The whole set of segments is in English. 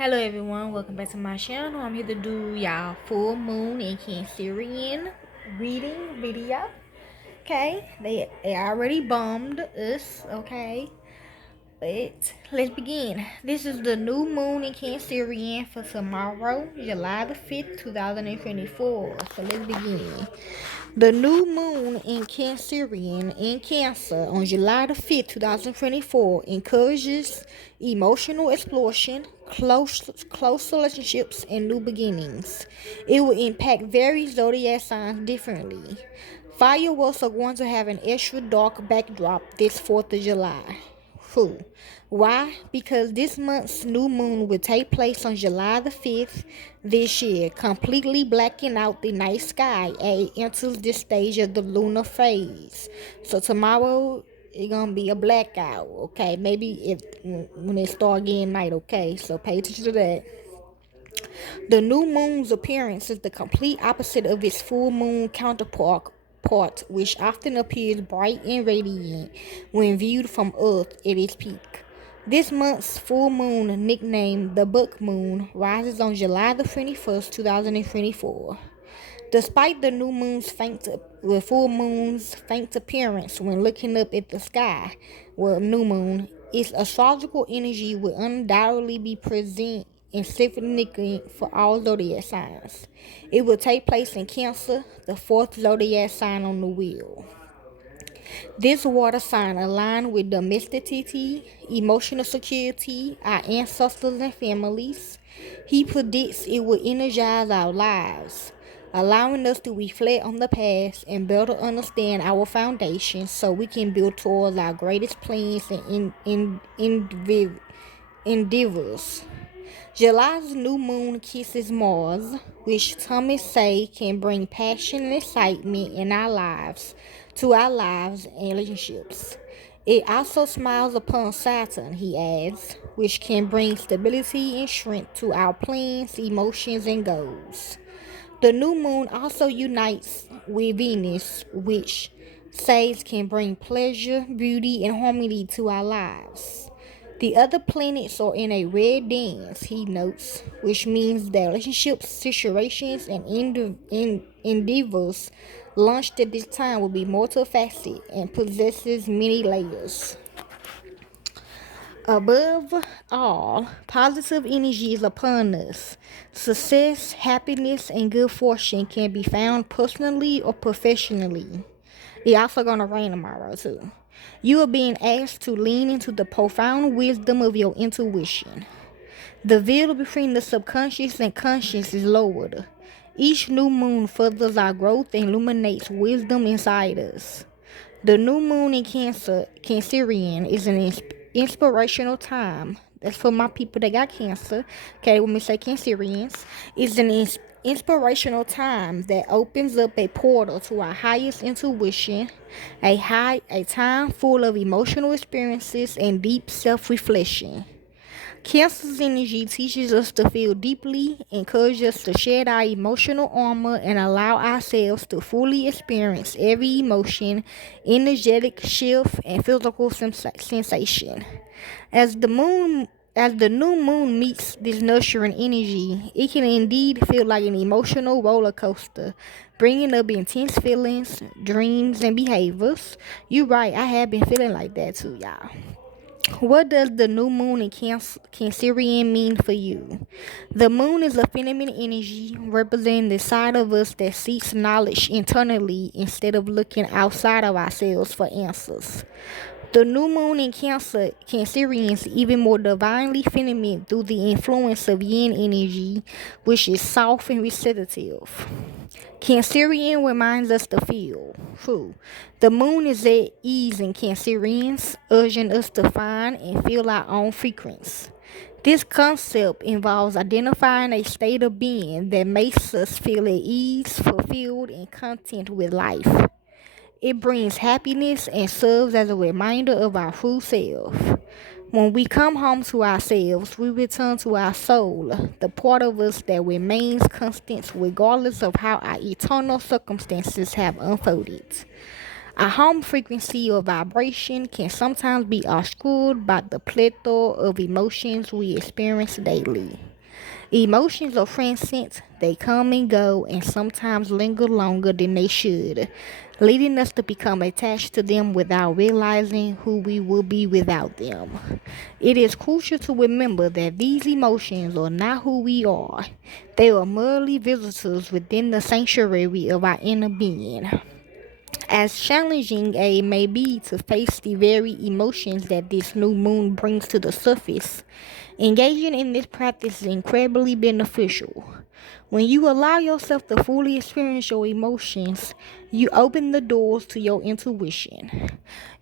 Hello everyone, welcome back to my channel. I'm here to do y'all full moon and Cancerian reading video. Okay, they already bombed us, okay? But let's begin. This is the new moon in Cancerian for tomorrow, July the 5th, 2024. So let's begin. The new moon in Cancerian in Cancer on July the 5th, 2024 encourages emotional exploration, close relationships, and new beginnings. It will impact various zodiac signs differently. Fireworks are going to have an extra dark backdrop this 4th of July. Who? Why? Because this month's new moon will take place on July the 5th this year, completely blacking out the night sky as it enters this stage of the lunar phase. So tomorrow it's gonna be a blackout, okay? Maybe when it start getting night, okay? So pay attention to that. The new moon's appearance is the complete opposite of its full moon counterpart, which often appears bright and radiant when viewed from Earth at its peak. This month's full moon, nicknamed the Buck Moon, rises on July the 21st, 2024. Despite the full moon's faint appearance when looking up at the sky, new moon, its astrological energy will undoubtedly be present and significant for all zodiac signs. It will take place in Cancer, the fourth zodiac sign on the wheel. This water sign aligns with domesticity, emotional security, our ancestors and families. He predicts it will energize our lives, allowing us to reflect on the past and better understand our foundation so we can build towards our greatest plans and endeavors. July's new moon kisses Mars, which Thomas say can bring passion and excitement in our lives, to our lives and relationships. It also smiles upon Saturn, he adds, which can bring stability and strength to our plans, emotions, and goals. The new moon also unites with Venus, which says can bring pleasure, beauty, and harmony to our lives. The other planets are in a red dance, he notes, which means that relationships, situations, and endeavors launched at this time will be multifaceted and possesses many layers. Above all, positive energy is upon us. Success, happiness, and good fortune can be found personally or professionally. It's also gonna rain tomorrow too. You are being asked to lean into the profound wisdom of your intuition. The veil between the subconscious and conscious is lowered. Each new moon furthers our growth and illuminates wisdom inside us. The new moon in Cancerian is an inspirational time. That's for my people that got cancer. Okay, when we say Cancerians, it's an inspirational time that opens up a portal to our highest intuition, a time full of emotional experiences and deep self-reflection. Cancer's energy teaches us to feel deeply, encourages us to shed our emotional armor, and allow ourselves to fully experience every emotion, energetic shift, and physical sensation. As the new moon meets this nurturing energy, it can indeed feel like an emotional roller coaster, bringing up intense feelings, dreams, and behaviors. You're right, I have been feeling like that too, y'all. What does the new moon in Cancerian mean for you? The moon is a feminine energy representing the side of us that seeks knowledge internally instead of looking outside of ourselves for answers. The new moon in Cancerian is even more divinely feminine through the influence of yin energy, which is soft and receptive. Cancerian reminds us to feel. True. The moon is at ease in Cancerians, urging us to find and feel our own frequency. This concept involves identifying a state of being that makes us feel at ease, fulfilled, and content with life. It brings happiness and serves as a reminder of our true self. When we come home to ourselves, we return to our soul, the part of us that remains constant regardless of how our eternal circumstances have unfolded. Our home frequency or vibration can sometimes be obscured by the plethora of emotions we experience daily. Emotions are transient, they come and go, and sometimes linger longer than they should, leading us to become attached to them without realizing who we would be without them. It is crucial to remember that these emotions are not who we are, they are merely visitors within the sanctuary of our inner being. As challenging as it may be to face the very emotions that this new moon brings to the surface, engaging in this practice is incredibly beneficial. When you allow yourself to fully experience your emotions, you open the doors to your intuition.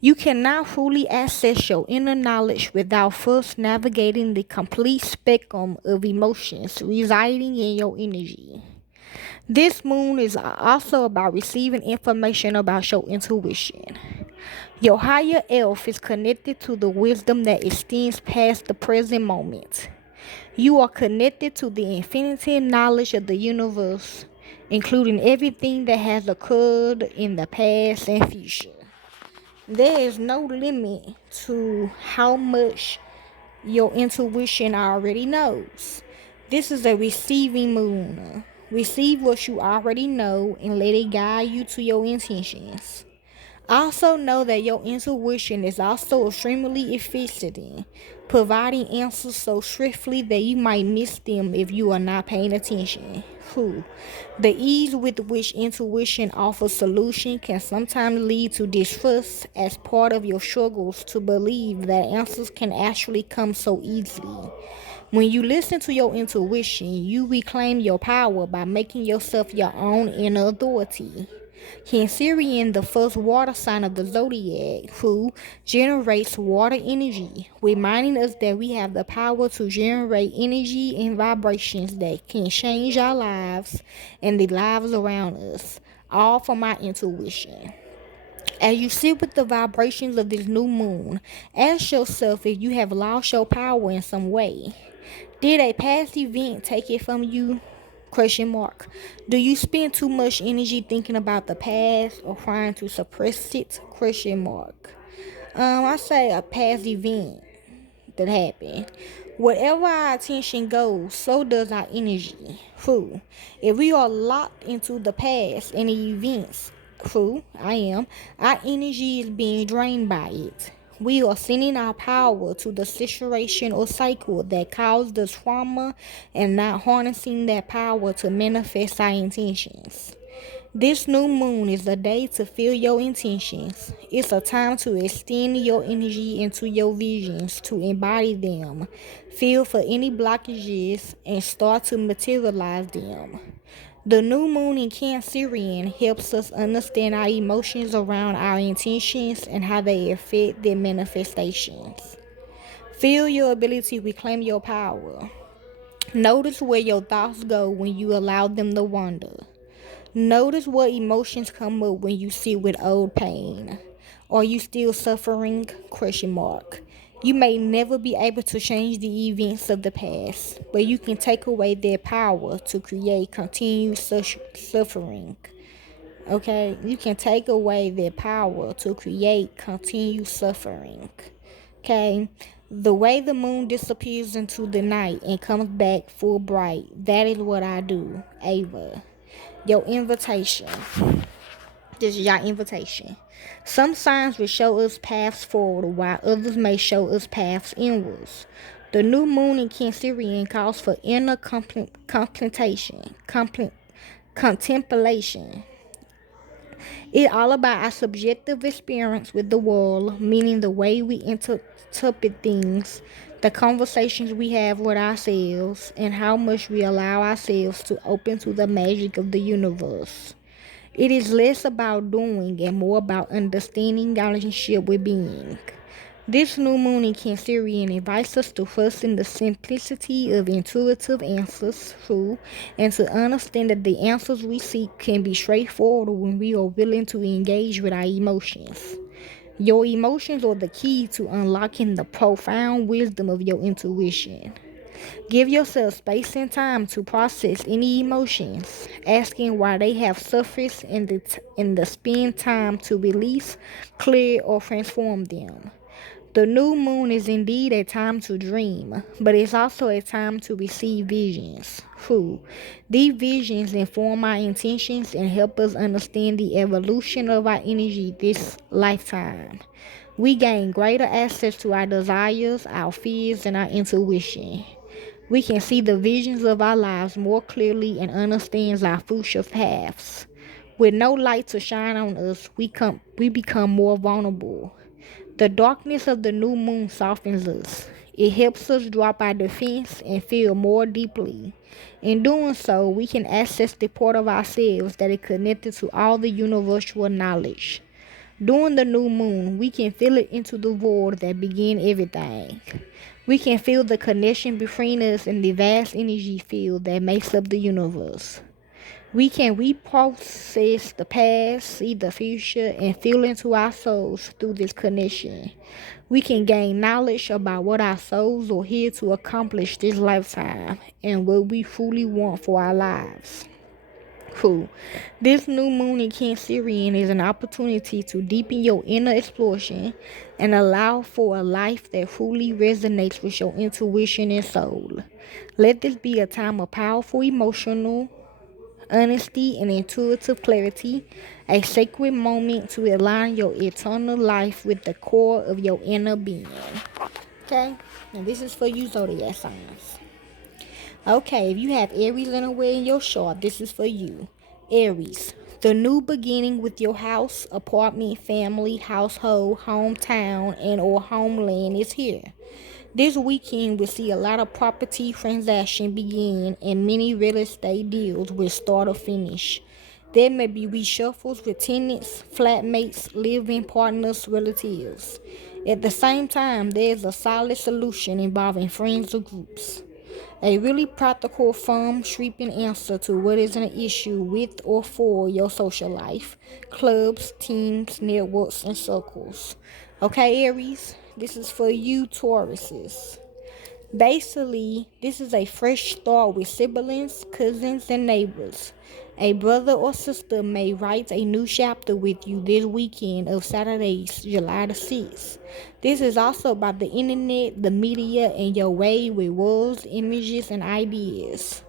You cannot fully access your inner knowledge without first navigating the complete spectrum of emotions residing in your energy. This moon is also about receiving information about your intuition. Your higher self is connected to the wisdom that extends past the present moment. You are connected to the infinite knowledge of the universe, including everything that has occurred in the past and future. There is no limit to how much your intuition already knows. This is a receiving moon. Receive what you already know and let it guide you to your intentions. Also know that your intuition is also extremely efficient, providing answers so swiftly that you might miss them if you are not paying attention. The ease with which intuition offers solution can sometimes lead to distrust as part of your struggles to believe that answers can actually come so easily. When you listen to your intuition, you reclaim your power by making yourself your own inner authority. Cancerian, the first water sign of the zodiac, who generates water energy, reminding us that we have the power to generate energy and vibrations that can change our lives and the lives around us, all from our intuition. As you sit with the vibrations of this new moon, ask yourself if you have lost your power in some way. Did a past event take it from you? Question mark. Do you spend too much energy thinking about the past or trying to suppress it? Question mark. I say a past event that happened. Wherever our attention goes, so does our energy. If we are locked into the past and the events, I am, our energy is being drained by it. We are sending our power to the situation or cycle that caused the trauma and not harnessing that power to manifest our intentions. This new moon is a day to feel your intentions. It's a time to extend your energy into your visions, to embody them, feel for any blockages, and start to materialize them. The new moon in Cancerian helps us understand our emotions around our intentions and how they affect their manifestations. Feel your ability to reclaim your power. Notice where your thoughts go when you allow them to wander. Notice what emotions come up when you sit with old pain. Are you still suffering? Question mark. You may never be able to change the events of the past, but you can take away their power to create continued suffering. Okay? You can take away their power to create continued suffering. Okay? The way the moon disappears into the night and comes back full bright, that is what I do, Ava. Your invitation. This is your invitation. Some signs will show us paths forward, while others may show us paths inwards. The new moon in Cancerian calls for inner contemplation. It's all about our subjective experience with the world, meaning the way we interpret things, the conversations we have with ourselves, and how much we allow ourselves to open to the magic of the universe. It is less about doing and more about understanding our relationship with being. This new moon in Cancerian invites us to trust in the simplicity of intuitive answers, and to understand that the answers we seek can be straightforward when we are willing to engage with our emotions. Your emotions are the key to unlocking the profound wisdom of your intuition. Give yourself space and time to process any emotions, asking why they have surfaced and the spend time to release, clear, or transform them. The new moon is indeed a time to dream, but it's also a time to receive visions. These visions inform our intentions and help us understand the evolution of our energy this lifetime. We gain greater access to our desires, our fears, and our intuition. We can see the visions of our lives more clearly and understand our future paths. With no light to shine on us, we become more vulnerable. The darkness of the new moon softens us. It helps us drop our defense and feel more deeply. In doing so, we can access the part of ourselves that is connected to all the universal knowledge. During the new moon, we can feel it into the void that began everything. We can feel the connection between us and the vast energy field that makes up the universe. We can reprocess the past, see the future, and feel into our souls through this connection. We can gain knowledge about what our souls are here to accomplish this lifetime and what we truly want for our lives. This new moon in Cancerian is an opportunity to deepen your inner exploration and allow for a life that fully resonates with your intuition and soul. Let this be a time of powerful emotional honesty and intuitive clarity, a sacred moment to align your eternal life with the core of your inner being. Okay? And this is for you, zodiac signs. Okay, if you have Aries anywhere in your chart, this is for you. Aries, the new beginning with your house, apartment, family, household, hometown, and or homeland is here. This weekend will see a lot of property transaction begin and many real estate deals will start or finish. There may be reshuffles with tenants, flatmates, living partners, relatives. At the same time, there is a solid solution involving friends or groups. A really practical, firm, sweeping answer to what is an issue with or for your social life, clubs, teams, networks, and circles. Okay, Aries, this is for you, Tauruses. Basically, this is a fresh start with siblings, cousins, and neighbors. A brother or sister may write a new chapter with you this weekend of Saturdays, July the 6th. This is also about the internet, the media, and your way with words, images, and ideas.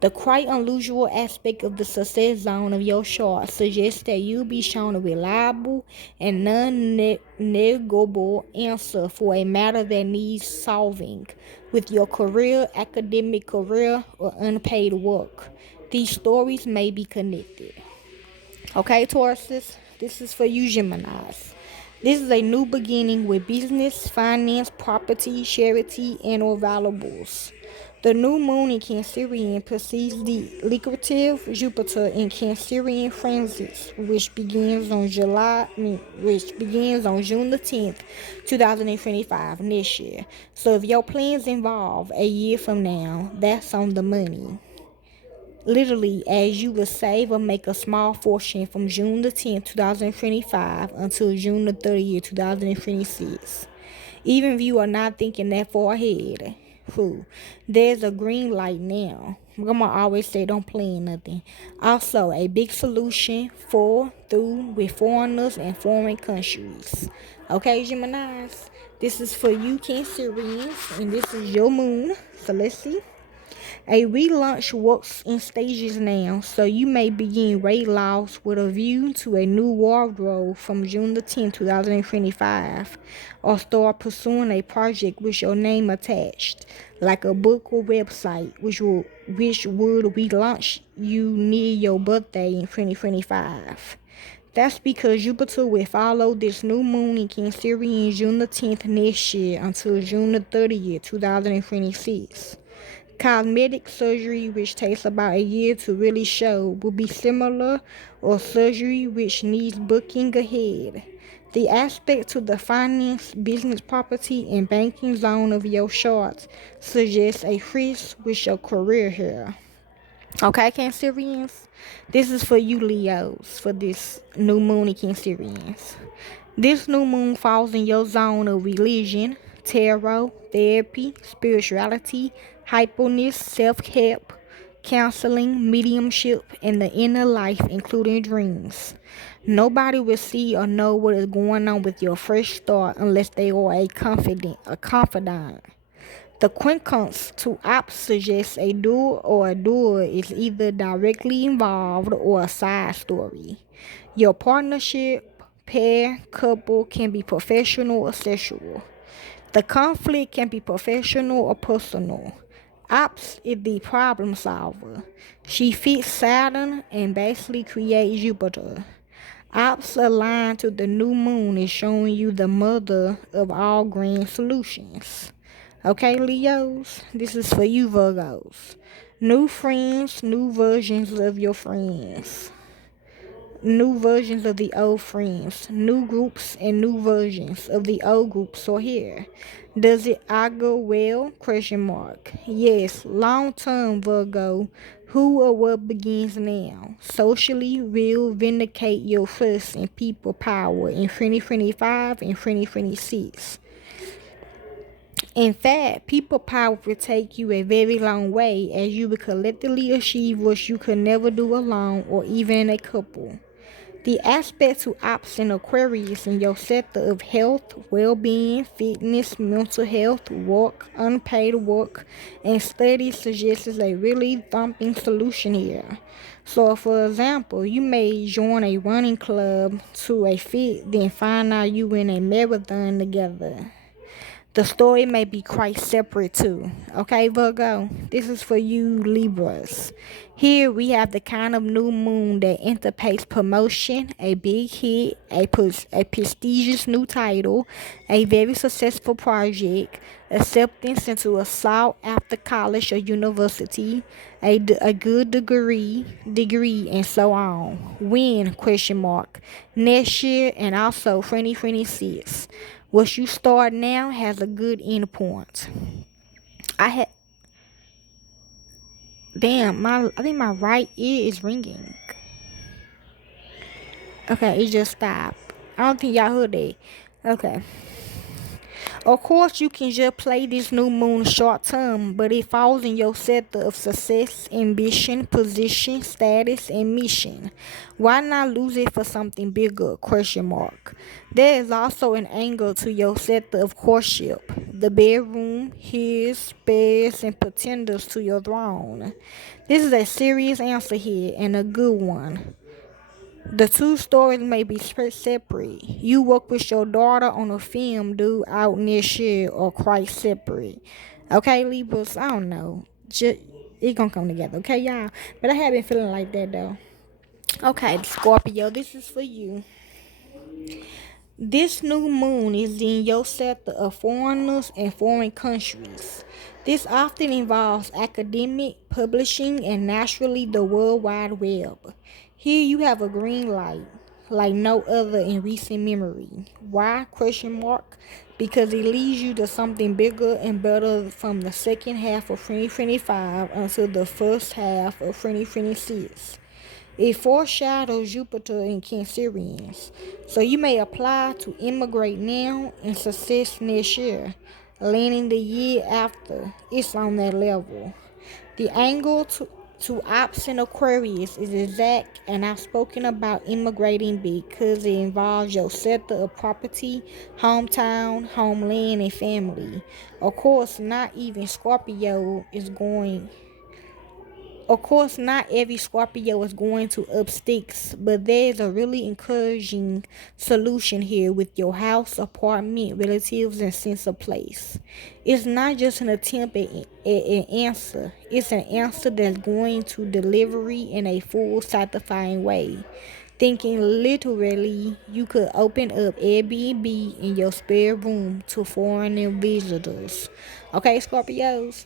The quite unusual aspect of the success zone of your chart suggests that you'll be shown a reliable and non-negable answer for a matter that needs solving with your career, academic career, or unpaid work. These stories may be connected. Okay, Tauruses, this is for you, Geminis. This is a new beginning with business, finance, property, charity, and or valuables. The new moon in Cancerian precedes the lucrative Jupiter in Cancerian transit, which begins on June the 10th, 2025, next year. So if your plans involve a year from now, that's on the money. Literally, as you will save or make a small fortune from June the 10th, 2025 until June the 30th, 2026. Even if you are not thinking that far ahead, there's a green light now. Grandma always say don't plan nothing. Also, a big solution through with foreigners and foreign countries. Okay, Geminis, this is for you, Cancerians, and this is your moon. So let's see. A relaunch works in stages now, so you may begin weight loss with a view to a new wardrobe from June the 10th, 2025, or start pursuing a project with your name attached, like a book or website, which would relaunch you near your birthday in 2025. That's because Jupiter will follow this new moon in Cancerian June the 10th next year until June the 30th, 2026. Cosmetic surgery, which takes about a year to really show, will be similar, or surgery which needs booking ahead. The aspect to the finance, business, property, and banking zone of your chart suggests a freeze with your career here. Okay, Cancerians? This is for you, Leos, for this new moon in Cancerians. This new moon falls in your zone of religion, tarot, therapy, spirituality, hyperness, self-help, counseling, mediumship, and the inner life, including dreams. Nobody will see or know what is going on with your fresh start unless they are a confidant. The quincunx to ops suggests a duel or a duel is either directly involved or a side story. Your partnership, pair, couple can be professional or sexual. The conflict can be professional or personal. Ops is the problem solver. She fits Saturn and basically creates Jupiter. Ops aligned to the new moon is showing you the mother of all grand solutions. Okay, Leos, this is for you, Virgos. New friends, new versions of your friends. New versions of the old friends, new groups and new versions of the old groups are here. Does it augur well? Question mark. Yes, long term Virgo. Who or what begins now? Socially will vindicate your trust and people power in 2025 and 2026. In fact, people power will take you a very long way as you will collectively achieve what you could never do alone or even in a couple. The aspect to ops in Aquarius in your sector of health, well-being, fitness, mental health, work, unpaid work, and studies suggests a really thumping solution here. So, for example, you may join a running club to a fit, then find out you in a marathon together. The story may be quite separate too. Okay, Virgo? This is for you Libras. Here we have the kind of new moon that anticipates promotion, a big hit, a prestigious new title, a very successful project, acceptance into a sought after college or university, a good degree, and so on. When? Question mark. Next year and also 2026. What you start now has a good end point. I had damn I think my right ear is ringing. Okay, it just stopped. I don't think y'all heard that. Okay. Of course, you can just play this new moon short term, but it falls in your sector of success, ambition, position, status, and mission. Why not lose it for something bigger? Question mark. There is also an angle to your sector of courtship, the bedroom, his, spares, and pretenders to your throne. This is a serious answer here and a good one. The two stories may be separate. You work with your daughter on a film due out next year or quite separate. Okay, Libras, I don't know. It gonna come together, okay, y'all? But I have been feeling like that, though. Okay, Scorpio, this is for you. This new moon is in your sector of foreigners and foreign countries. This often involves academic, publishing, and naturally the World Wide Web. Here you have a green light, like no other in recent memory. Why? Question mark. Because it leads you to something bigger and better from the second half of 2025 until the first half of 2026. It foreshadows Jupiter in Cancerians, so you may apply to immigrate now and success next year, landing the year after. It's on that level. The angle to ops in Aquarius is exact, and I've spoken about immigrating because it involves your sector of property, hometown, homeland, and family. Of course, not even Scorpio is going of course, not every Scorpio is going to up sticks, but there is a really encouraging solution here with your house, apartment, relatives, and sense of place. It's not just an attempt at an answer. It's an answer that's going to delivery in a full, satisfying way. Thinking literally, you could open up Airbnb in your spare room to foreign visitors. Okay, Scorpios?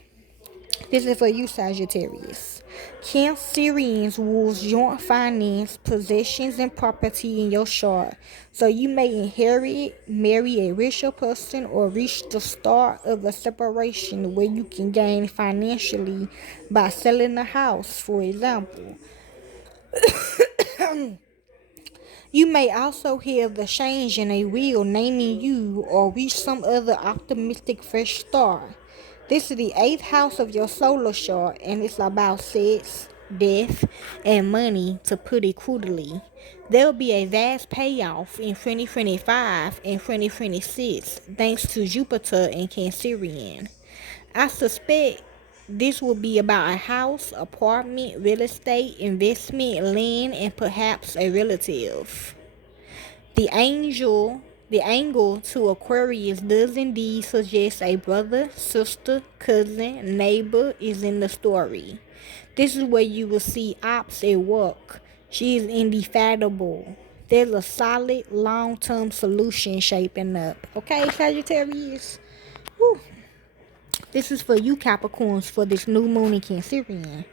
This is for you, Sagittarius. Cancerians rules joint finance, possessions, and property in your chart. So you may inherit, marry a richer person, or reach the start of a separation where you can gain financially by selling a house, for example. You may also hear the change in a will naming you or reach some other optimistic fresh start. This is the 8th house of your solar chart, and it's about sex, death, and money, to put it crudely. There will be a vast payoff in 2025 and 2026 thanks to Jupiter and Cancerian. I suspect this will be about a house, apartment, real estate, investment, land, and perhaps a relative. The angel, the angle to Aquarius does indeed suggest a brother, sister, cousin, neighbor is in the story. This is where you will see ops at work. She is indefatigable. There's a solid long-term solution shaping up. Okay, Sagittarius? Whew. This is for you Capricorns for this new moon in Cancerian.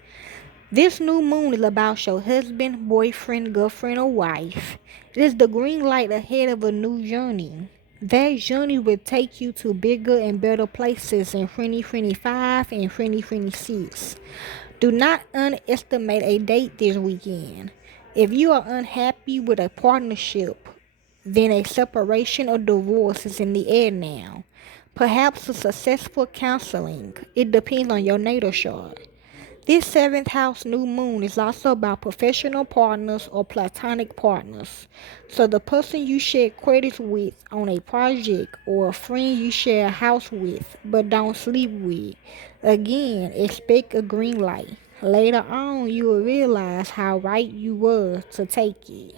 This new moon is about your husband, boyfriend, girlfriend, or wife. It is the green light ahead of a new journey. That journey will take you to bigger and better places in 2025 and 2026. Do not underestimate a date this weekend. If you are unhappy with a partnership, then a separation or divorce is in the air now. Perhaps a successful counseling. It depends on your natal chart. This 7th house new moon is also about professional partners or platonic partners. So the person you share credits with on a project or a friend you share a house with but don't sleep with. Again, expect a green light. Later on, you will realize how right you were to take it.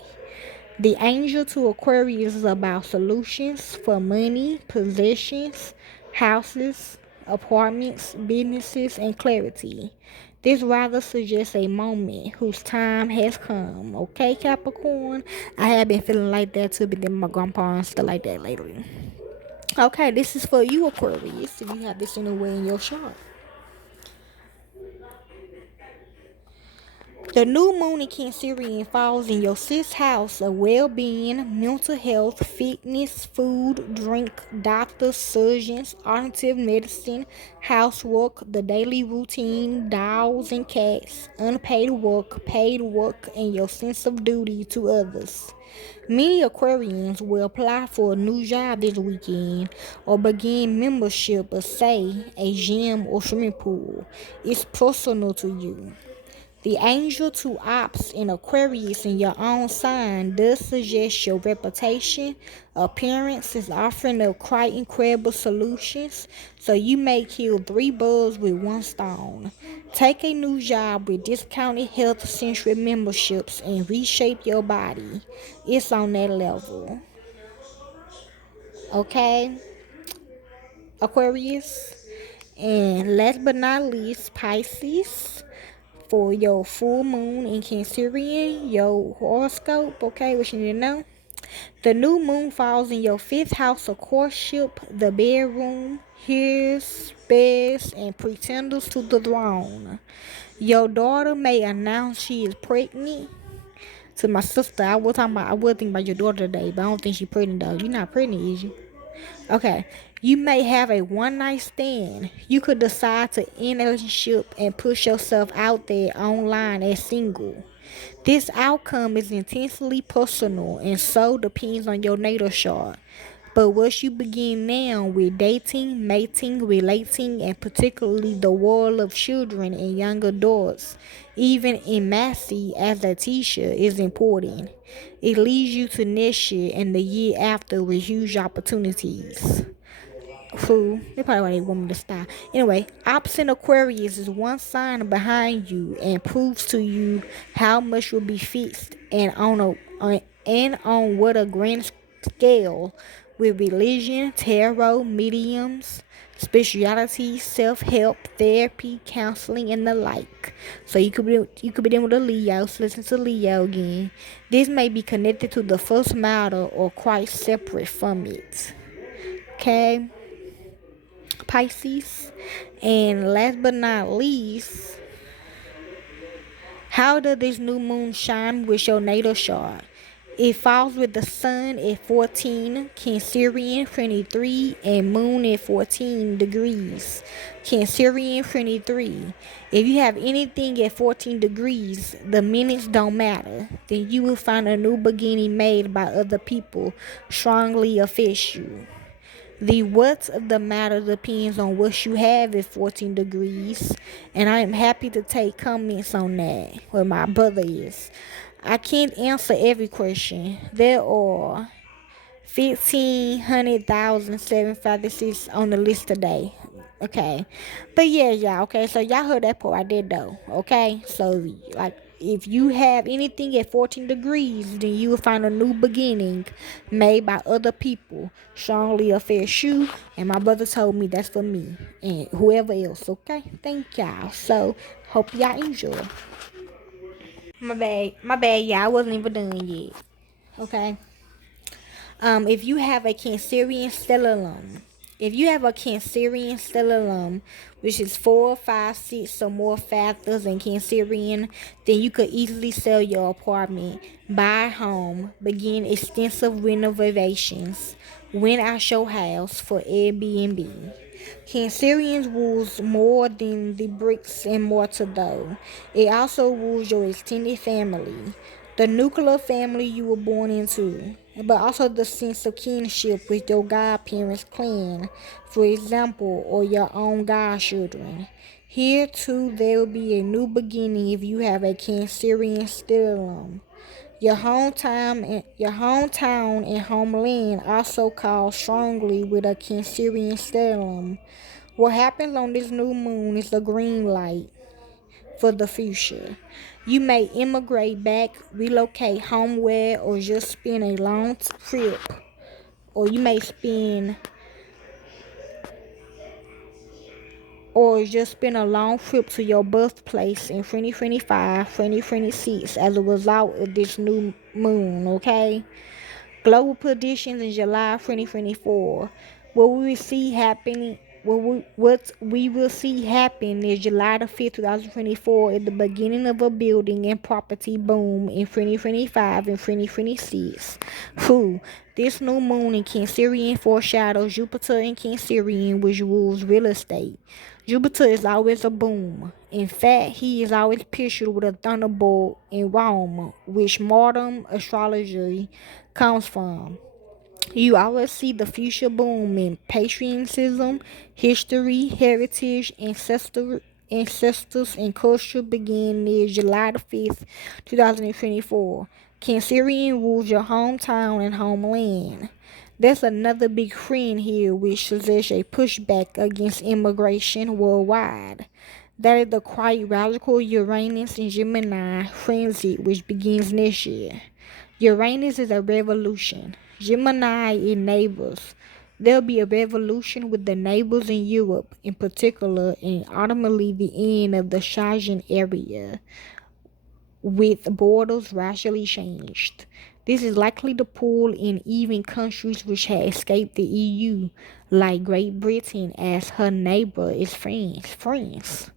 The angel to Aquarius is about solutions for money, possessions, houses, apartments, businesses, and clarity. This rather suggests a moment whose time has come. Okay, Capricorn? I have been feeling like that too, but then my grandpa and stuff like that lately. Okay, this is for you, Aquarius, if you have this anywhere in your chart. The new moon in Cancerian falls in your 6th house of well-being, mental health, fitness, food, drink, doctors, surgeons, alternative medicine, housework, the daily routine, dogs and cats, unpaid work, paid work, and your sense of duty to others. Many Aquarians will apply for a new job this weekend or begin membership of, say, a gym or swimming pool. It's personal to you. The angel to ops in Aquarius in your own sign does suggest your reputation, appearance is offering up quite incredible solutions, so you may kill 3 birds with 1 stone. Take a new job with discounted health centric memberships and reshape your body. It's on that level. Okay, Aquarius? And last but not least, Pisces. For your full moon in Cancerian, your horoscope, okay, what you need to know. The new moon falls in your 5th house of courtship, the bedroom, heirs, bears, and pretenders to the throne. Your daughter may announce she is pregnant. To my sister, I was thinking about your daughter today, but I don't think she's pregnant though. You're not pregnant, is you? Okay. You may have a one night stand. You could decide to end a relationship and push yourself out there online as single. This outcome is intensely personal and so depends on your natal chart. But once you begin now with dating, mating, relating, and particularly the world of children and young adults, even in Massey as a teacher is important. It leads you to next year and the year after with huge opportunities. Fool. They probably why they want me to stop. Anyway, opposite Aquarius is one sign behind you and proves to you how much will be fixed and on what a grand scale with religion, tarot, mediums, spirituality, self-help, therapy, counseling, and the like. So you could be dealing with a Leo. So listen to Leo again. This may be connected to the first matter or quite separate from it. Okay. Pisces. And last but not least, how does this new moon shine with your natal chart? It falls with the sun at 14, Cancerian 23, and moon at 14 degrees, Cancerian 23. If you have anything at 14 degrees, the minutes don't matter. Then you will find a new beginning made by other people strongly affects you. The what of the matter depends on what you have at 14 degrees, and I am happy to take comments on that, where my brother is. I can't answer every question. There are 1,500,756 on the list today. Okay. But yeah, y'all, okay, so y'all heard that part I did though. Okay? So like if you have anything at 14 degrees, then you will find a new beginning made by other people. Strongly a fair shoe. And my brother told me that's for me. And whoever else, okay? Thank y'all. So hope y'all enjoy. My bad, y'all. I wasn't even done yet. Okay. If you have a Cancerian stellium, if you have a Cancerian stellium, which is 4, 5, 6 or more factors in Cancerian, then you could easily sell your apartment, buy a home, begin extensive renovations, rent out your house for Airbnb. Cancerians rules more than the bricks and mortar though. It also rules your extended family, the nuclear family you were born into, but also the sense of kinship with your godparents' clan, for example, or your own godchildren. Here too there will be a new beginning if you have a Cancerian stellium. Your hometown and homeland also called strongly with a Cancerian stellium. What happens on this new moon is a green light for the future. You may immigrate back, relocate homeward, or just spend a long trip. Or you may spend or just spend a long trip to your birthplace in 2025, 2026 as a result of this new moon, okay? Global predictions in July 2024. What we will see happening what we will see happen is July the 5th, 2024 is the beginning of a building and property boom in 2025 and 2026. This new moon in Cancerian foreshadows Jupiter in Cancerian, which rules real estate. Jupiter is always a boom. In fact, he is always pictured with a thunderbolt in Rome, which modern astrology comes from. You always see the future boom in patriotism, history, heritage, ancestors, and culture begin near July the 5th, 2024. Cancerian rules your hometown and homeland. There's another big trend here which suggests a pushback against immigration worldwide. That is the quite radical Uranus and Gemini frenzy which begins next year. Uranus is a revolution. Gemini is neighbors. There'll be a revolution with the neighbors in Europe in particular and ultimately the end of the Schengen area with borders racially changed. This is likely to pull in even countries which had escaped the EU, like Great Britain, as her neighbor is France.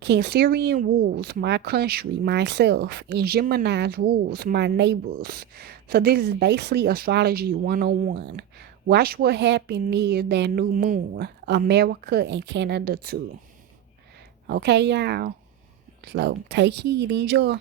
Cancerian rules my country, myself, and Gemini's rules my neighbors. So this is basically astrology 101. Watch what happened near that new moon, America and Canada too. Okay, y'all? So take heed, enjoy.